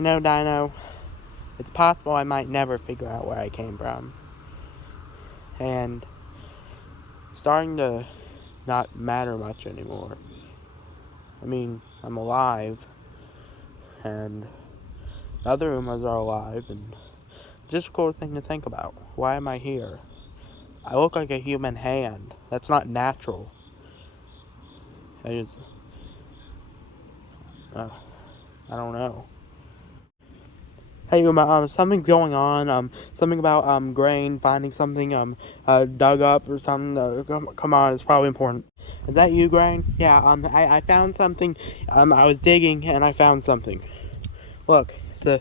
You know, Dino, it's possible I might never figure out where I came from. And it's starting to not matter much anymore. I mean, I'm alive, and the other humans are alive, and just a cool thing to think about. Why am I here? I look like a human hand. That's not natural. I don't know. Hey, something's going on. Something about grain, finding something dug up or something. Come on, it's probably important. Is that you, Grain? Yeah. I found something. I was digging and I found something. Look, it's a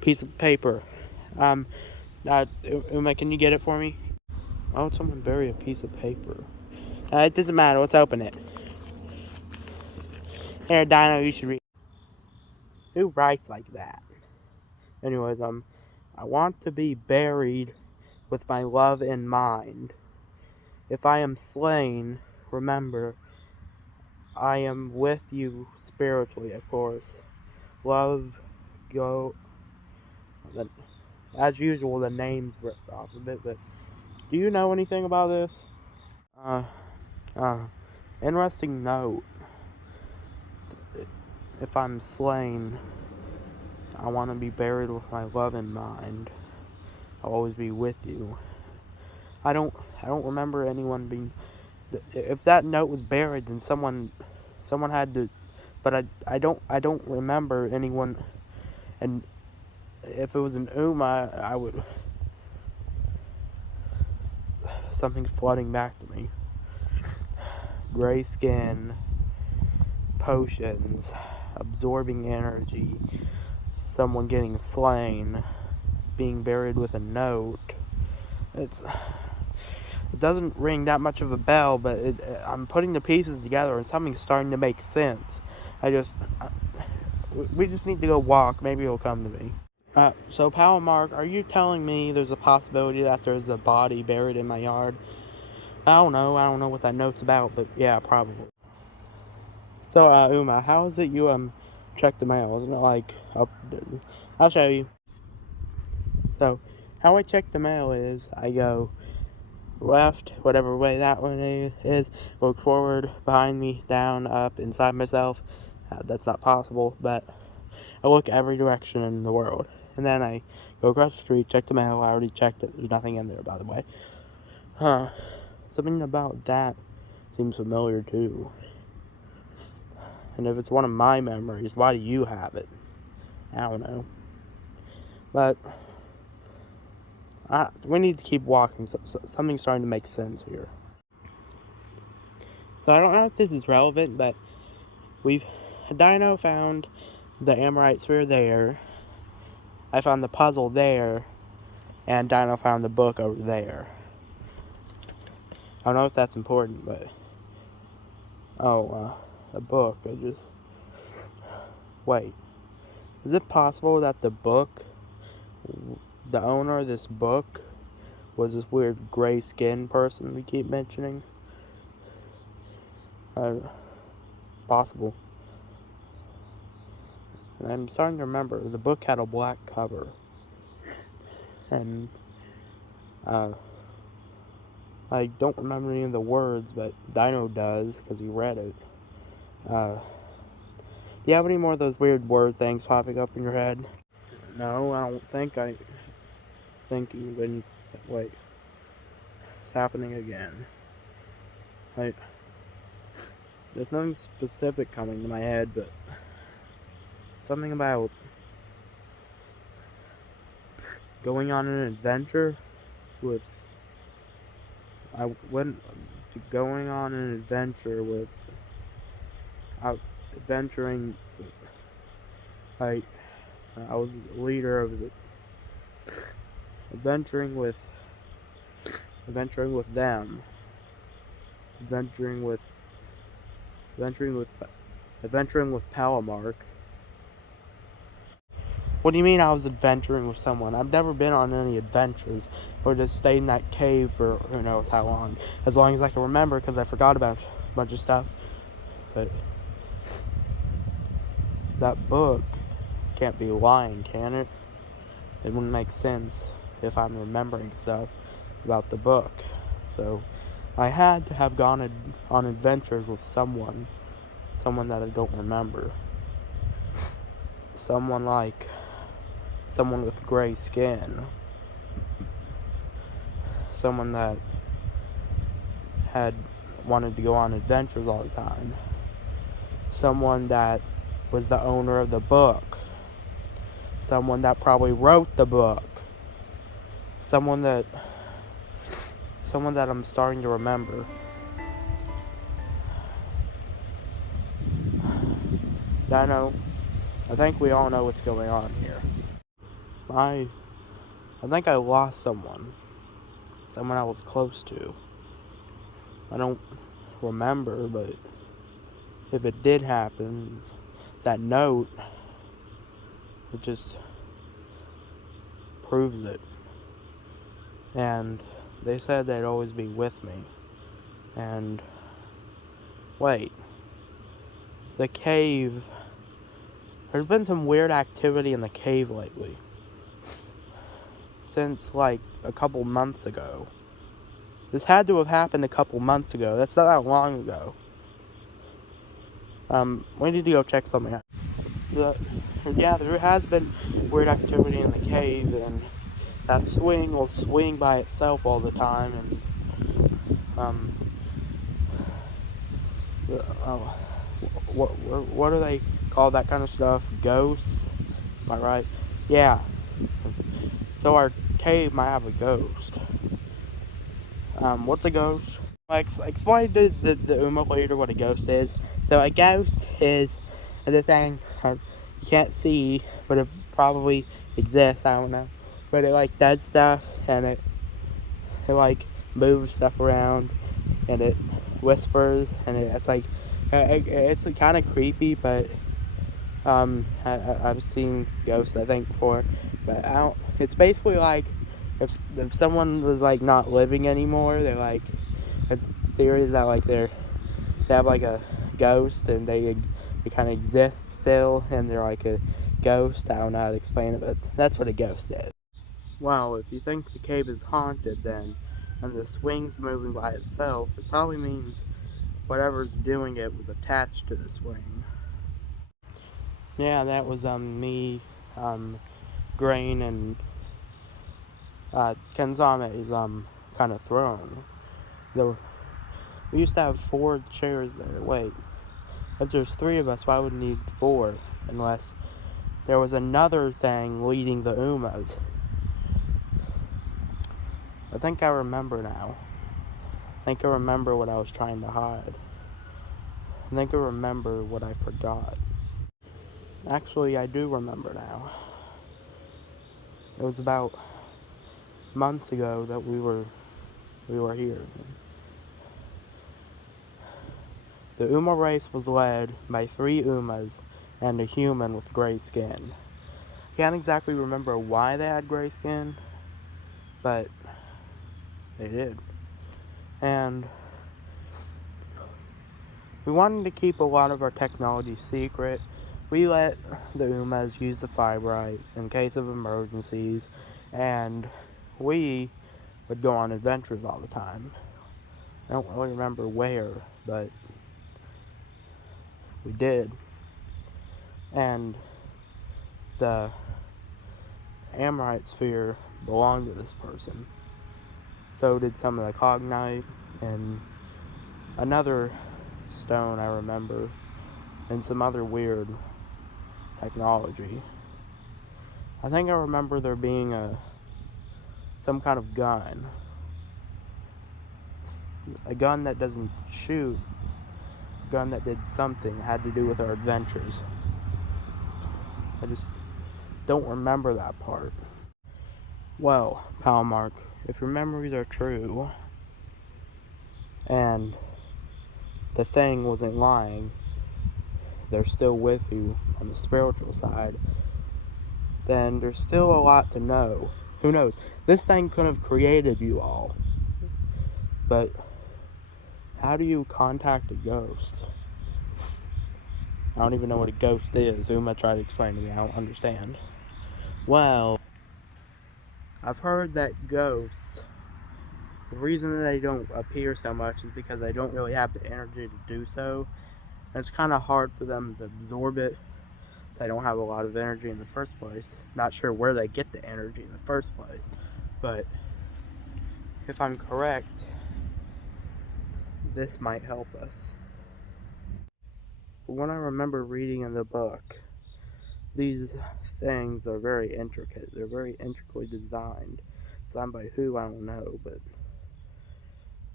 piece of paper. Uma, can you get it for me? Why would someone bury a piece of paper? It doesn't matter. Let's open it. Here, Dino, you should read. Who writes like that? Anyways, I want to be buried with my love in mind. If I am slain, remember, I am with you spiritually, of course. Love, go. As usual, the name's ripped off a bit, but do you know anything about this? Interesting note. If I'm slain, I want to be buried with my love in mind. I'll always be with you. I don't remember anyone being. If that note was buried, then someone had to. But I don't remember anyone. And if it was an Uma, I would. Something's flooding back to me. Gray skin, potions, absorbing energy, someone getting slain, being buried with a note. It doesn't ring that much of a bell, but I'm putting the pieces together and something's starting to make sense. We just need to go walk. Maybe it'll come to me. So Pal Mark, are you telling me there's a possibility that there's a body buried in my yard? I don't know what that note's about, but yeah, probably. So, Uma, how is it you, check the mail? Isn't it like, I'll show you. So, how I check the mail is, I go left, whatever way that one is, look forward, behind me, down, up, inside myself. That's not possible, but I look every direction in the world. And then I go across the street, check the mail. I already checked it. There's nothing in there, by the way. Something about that seems familiar, too. And if it's one of my memories, why do you have it? I don't know. But we need to keep walking. Something's starting to make sense here. So I don't know if this is relevant, but Dino found the Amorite sphere there. I found the puzzle there. And Dino found the book over there. I don't know if that's important, but a book. Wait. Is it possible that the owner of this book was this weird gray skin person we keep mentioning? It's possible. And I'm starting to remember, the book had a black cover. And, I don't remember any of the words, but Dino does, because he read it. Do you have any more of those weird word things popping up in your head? No, I don't think even, wait, it's happening again. There's nothing specific coming to my head, but something about going on an adventure with, going on an adventure with, adventuring, I was the leader of the, adventuring with them, adventuring with Palamark. What do you mean I was adventuring with someone? I've never been on any adventures, or just stayed in that cave for who knows how long. As long as I can remember, because I forgot about a bunch of stuff. But that book can't be lying, can it? It wouldn't make sense if I'm remembering stuff about the book. So I had to have gone on adventures with someone that I don't remember. Someone with gray skin. Someone that had wanted to go on adventures all the time. Someone that was the owner of the book. Someone that probably wrote the book. Someone that I'm starting to remember. I think we all know what's going on here. I think I lost someone I was close to. I don't remember, but if it did happen, that note, it just proves it. And they said they'd always be with me. And wait, the cave, there's been some weird activity in the cave lately. Since like a couple months ago. This had to have happened a couple months ago. That's not that long ago. We need to go check something out. There has been weird activity in the cave, and that swing will swing by itself all the time, and what do they call that kind of stuff? Ghosts? Am I right? Yeah. So our cave might have a ghost. What's a ghost? Explain to the Uma leader what a ghost is. So a ghost is the thing you can't see, but it probably exists. I don't know, but it does stuff, and it moves stuff around, and it whispers, and it's kind of creepy. But I've seen ghosts, I think, before, but I don't. It's basically like if someone was not living anymore, they're it's theories that they have a ghost, and they kind of exist still, and they're a ghost. I don't know how to explain it, but that's what a ghost is. Well, if you think the cave is haunted, then, and the swing's moving by itself, it probably means whatever's doing it was attached to the swing. Yeah, that was me, Grain, and Kenzama is kind of thrown. We used to have 4 chairs there. Wait, if there's 3 of us, why would we need 4? Unless there was another thing leading the Umas. I think I remember now. I think I remember what I was trying to hide. I think I remember what I forgot. Actually, I do remember now. It was about months ago that we were here. The Uma race was led by 3 Umas and a human with gray skin. I can't exactly remember why they had gray skin, but they did. And we wanted to keep a lot of our technology secret. We let the Umas use the fibrite in case of emergencies, and we would go on adventures all the time. I don't really remember where, but we did. And the Amorite sphere belonged to this person. So did some of the cognite and another stone I remember, and some other weird technology. I think I remember there being some kind of gun. A gun that doesn't shoot. A gun that did something, had to do with our adventures. I just don't remember that part. Well, Pal Mark, if your memories are true, and the thing wasn't lying, they're still with you on the spiritual side, then there's still a lot to know. Who knows? This thing could have created you all. But how do you contact a ghost? I don't even know what a ghost is. Uma tried to explain to me. I don't understand. Well, I've heard that ghosts, the reason that they don't appear so much is because they don't really have the energy to do so. And it's kind of hard for them to absorb it. They don't have a lot of energy in the first place. Not sure where they get the energy in the first place. But if I'm correct, this might help us. From what I remember reading in the book, these things are very intricate. They're very intricately designed. Designed by who, I don't know, but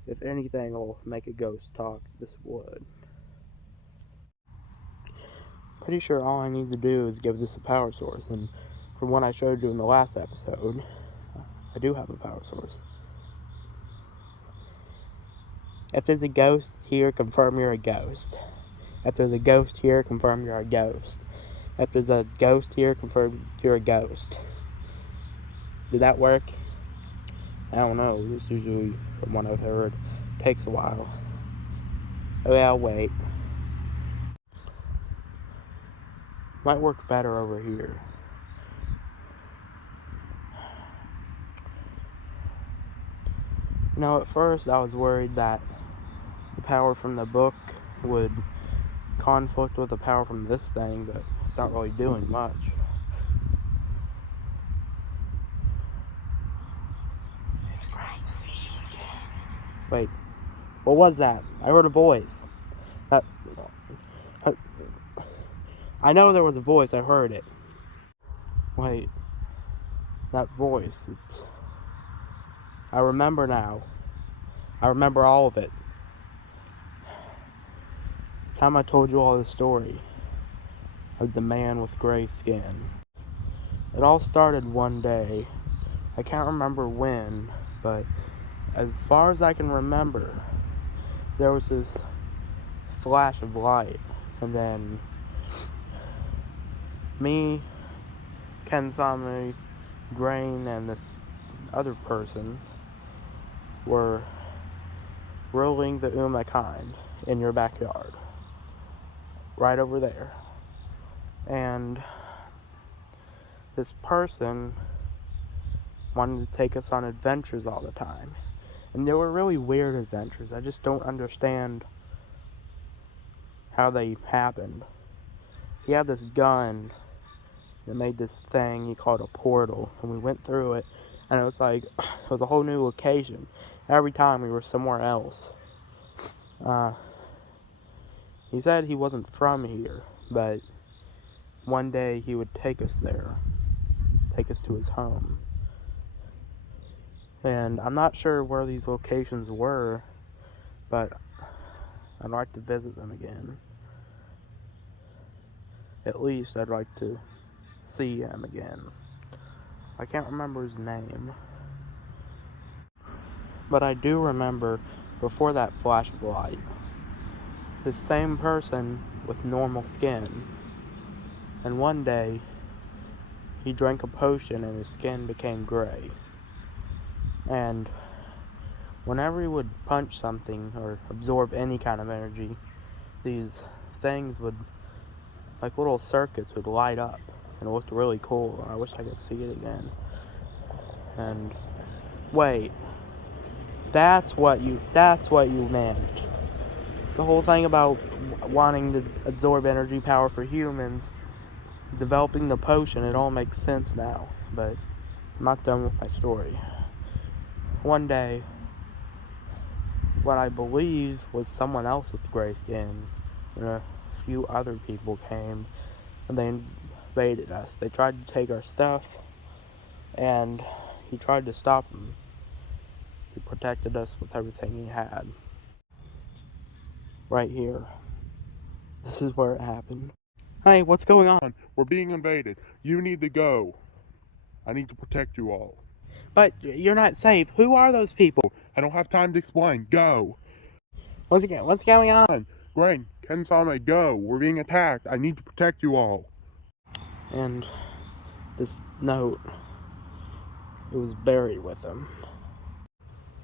if anything will make a ghost talk, this would. Pretty sure all I need to do is give this a power source, and from what I showed you in the last episode, I do have a power source. If there's a ghost here, confirm you're a ghost. If there's a ghost here, confirm you're a ghost. If there's a ghost here, confirm you're a ghost. Did that work? I don't know. This usually, from what I've heard, takes a while. Okay, I'll wait. Might work better over here. Now, at first, I was worried that the power from the book would conflict with the power from this thing, but it's not really doing much. Wait, what was that? I heard a voice. I know there was a voice, I heard it. Wait, that voice, I remember now. I remember all of it. It's time I told you all the story of the man with gray skin. It all started one day. I can't remember when, but as far as I can remember, there was this flash of light, and then me, Kensame, Grain, and this other person were rolling the Uma kind in your backyard, right over there. And this person wanted to take us on adventures all the time. And they were really weird adventures. I just don't understand how they happened. He had this gun that made this thing he called a portal, and we went through it, and it was like, it was a whole new location. Every time we were somewhere else. He said he wasn't from here, but one day he would take us there, take us to his home. And I'm not sure where these locations were, but I'd like to visit them again. At least I'd like to see him again. I can't remember his name, but I do remember before that flash of light, this same person with normal skin, and one day he drank a potion and his skin became gray. And whenever he would punch something or absorb any kind of energy, these things would, like little circuits, would light up, and it looked really cool. I wish I could see it again. And wait, that's what you meant. The whole thing about wanting to absorb energy power for humans, developing the potion, it all makes sense now. But I'm not done with my story. One day, what I believe was someone else with gray skin, and a few other people came, and they invaded us. They tried to take our stuff, and he tried to stop them. He protected us with everything he had. Right here. This is where it happened. Hey, what's going on? We're being invaded. You need to go. I need to protect you all. But you're not safe. Who are those people? I don't have time to explain. Go. What's going on? Grain, Kensame, go. We're being attacked. I need to protect you all. And this note, it was buried with him.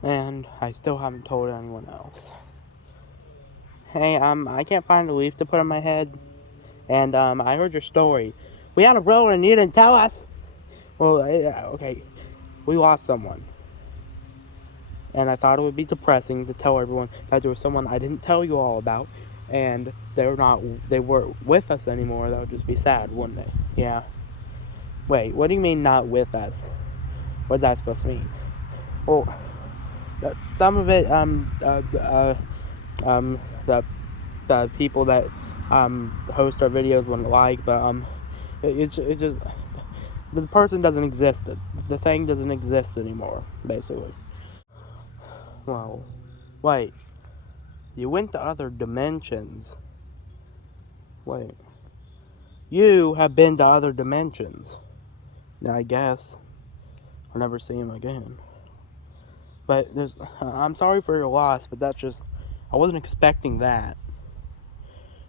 And I still haven't told anyone else. Hey, I can't find a leaf to put on my head. and I heard your story. We had a brother and you didn't tell us. Well, okay, we lost someone, and I thought it would be depressing to tell everyone that there was someone I didn't tell you all about, and they weren't with us anymore. That would just be sad, wouldn't it? Yeah. Wait, what do you mean not with us? What's that supposed to mean? Well, some of it, the people that host our videos wouldn't like, but it just the person doesn't exist. The thing doesn't exist anymore, basically. Well, wait. You went to other dimensions. Wait. You have been to other dimensions. I guess. I'll never see him again. But I'm sorry for your loss, but that's just, I wasn't expecting that.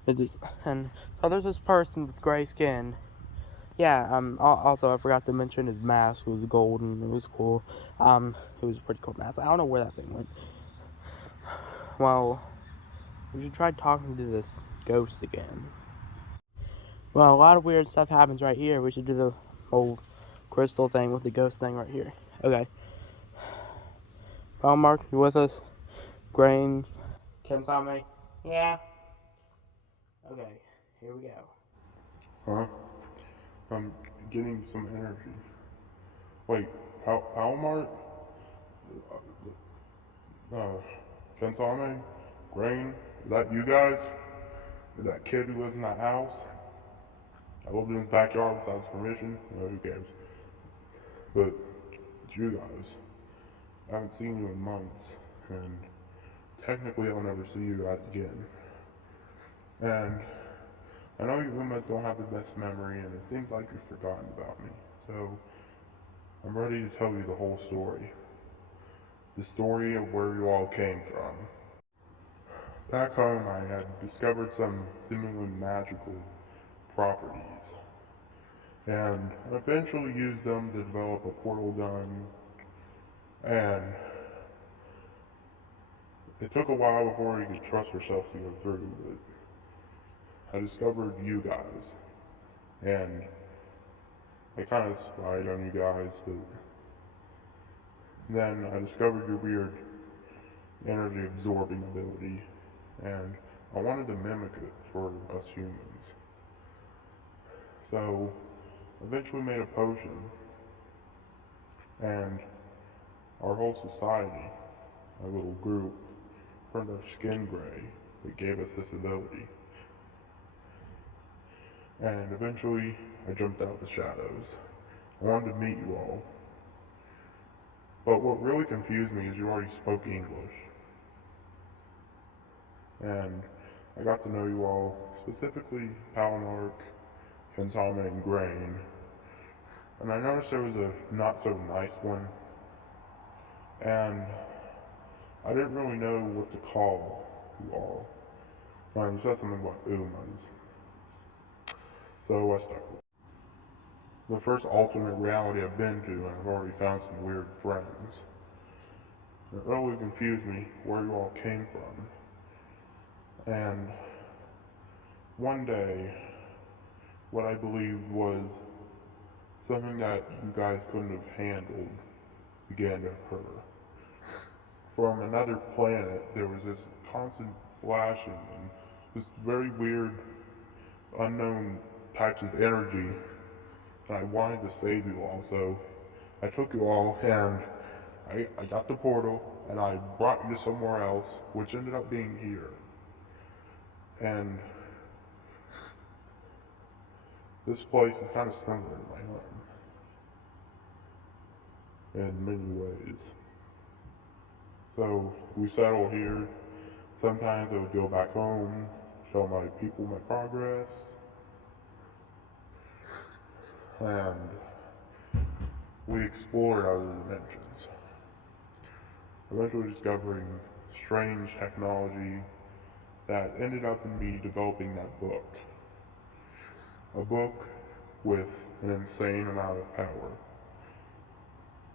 And so there's this person with gray skin. Yeah, also I forgot to mention his mask was golden. It was cool. It was a pretty cool mask. I don't know where that thing went. Well, we should try talking to this ghost again. Well, a lot of weird stuff happens right here. We should do the whole crystal thing with the ghost thing right here. Okay. Well, Mark, you with us? Grain. Can me? Yeah. Okay, here we go. Huh? I'm getting some energy. Wait, Palmart? Kensame? Grain? Is that you guys? Is that kid who lives in that house? I lived in his backyard without his permission? Well, who cares? But it's you guys. I haven't seen you in months, and technically I'll never see you guys again. And I know you roommates don't have the best memory, and it seems like you've forgotten about me. So I'm ready to tell you the whole story. The story of where you all came from. Back home, I had discovered some seemingly magical properties, and eventually used them to develop a portal gun, and it took a while before you could trust yourself to go through, but I discovered you guys, and I kind of spied on you guys, but then I discovered your weird energy absorbing ability, and I wanted to mimic it for us humans. So, eventually made a potion, and our whole society, our little group, turned our skin gray that gave us this ability. And eventually, I jumped out the shadows. I wanted to meet you all. But what really confused me is you already spoke English. And I got to know you all, specifically Palmark, Kensama, and Grain. And I noticed there was a not so nice one. And I didn't really know what to call you all. When you said something about Umas. So I stuck with it. The first alternate reality I've been to, and I've already found some weird friends. It really confused me where you all came from. And one day, what I believed was something that you guys couldn't have handled began to occur. From another planet, there was this constant flashing and this very weird, unknown types of energy, and I wanted to save you all, so I took you all and I got the portal and I brought you to somewhere else, which ended up being here. And this place is kind of similar to my home in many ways. So we settle here. Sometimes I would go back home, show my people my progress, and we explored other dimensions, eventually discovering strange technology that ended up in me developing that book. A book with an insane amount of power.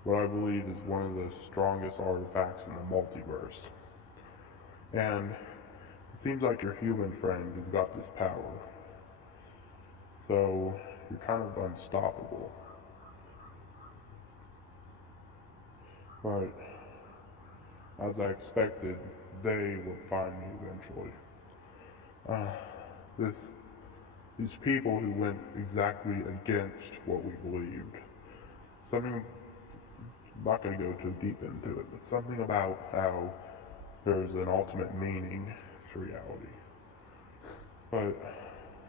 What I believe is one of the strongest artifacts in the multiverse. And it seems like your human friend has got this power. So you're kind of unstoppable. But as I expected, they would find me eventually. Uh, this these people who went exactly against what we believed. Something, I'm not going to go too deep into it, but something about how there's an ultimate meaning to reality. But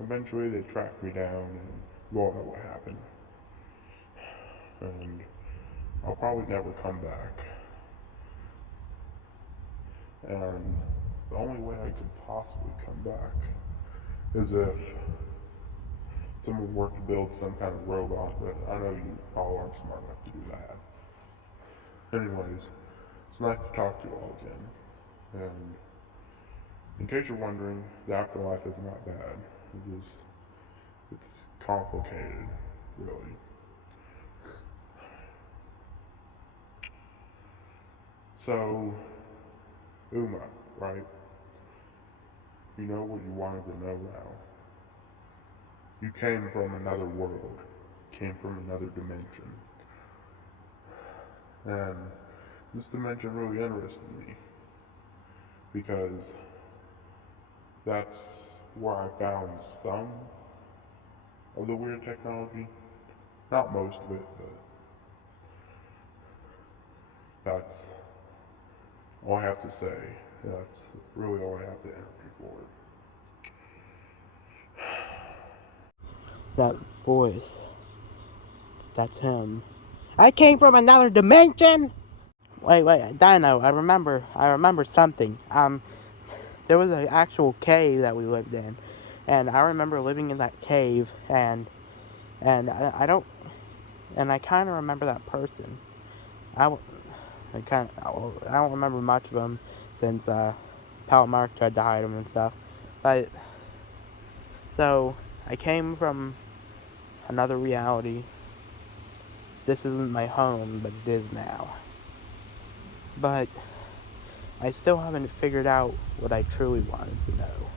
eventually they tracked me down, and you all know what happened. And I'll probably never come back. And the only way I could possibly come back is if someone were to build some kind of robot, but I know you all aren't smart enough to do that. Anyways, it's nice to talk to you all again. And in case you're wondering, the afterlife is not bad. It's complicated, really. So, Uma, right? You know what you wanted to know now. You came from another world, came from another dimension. And this dimension really interested me because that's where I found some of the weird technology. Not most of it, but that's all I have to say. That's really all I have to enter for. That voice. That's him. I came from another dimension! Wait, Dino, I remember something. There was an actual cave that we lived in. And I remember living in that cave, and I don't, and I kind of remember that person. I don't remember much of him since Pal Mark tried to hide him and stuff. But so I came from another reality. This isn't my home, but it is now. But I still haven't figured out what I truly wanted to know.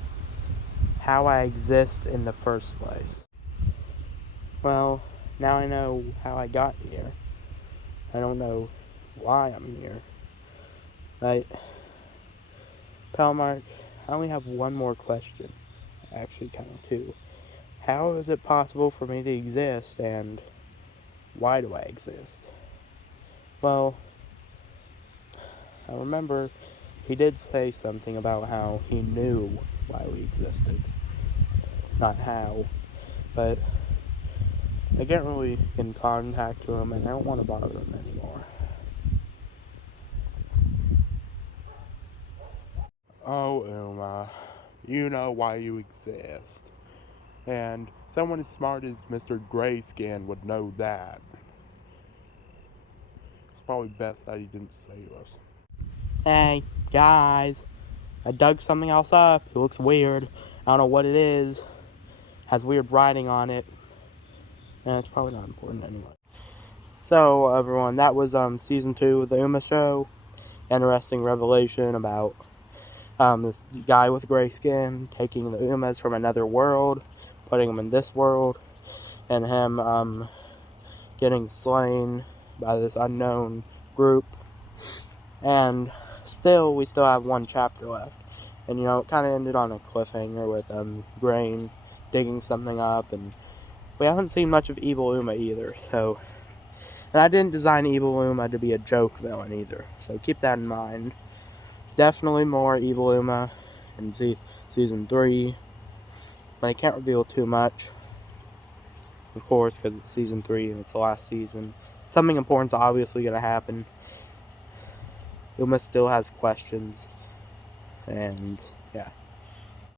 How I exist in the first place. Well, now I know how I got here. I don't know why I'm here. But, Palmark, I only have one more question. Actually, kind of two. How is it possible for me to exist, and why do I exist? Well, I remember he did say something about how he knew why we existed. Not how, but I can't really get in contact with him, and I don't want to bother him anymore. Oh, Uma, you know why you exist. And someone as smart as Mr. Grayskin would know that. It's probably best that he didn't save us. Hey, guys. I dug something else up. It looks weird. I don't know what it is. Has weird writing on it. And it's probably not important anyway. So, everyone, that was season 2 of the Uma Show. Interesting revelation about this guy with gray skin taking the Umas from another world, putting them in this world, and him getting slain by this unknown group. And we still have one chapter left. And you know, it kind of ended on a cliffhanger with Grain digging something up, and we haven't seen much of Evil Uma either. So, and I didn't design Evil Uma to be a joke villain either. So keep that in mind. Definitely more Evil Uma in season 3. But I can't reveal too much, of course, because it's season 3 and it's the last season. Something important's obviously going to happen. Uma still has questions, and yeah.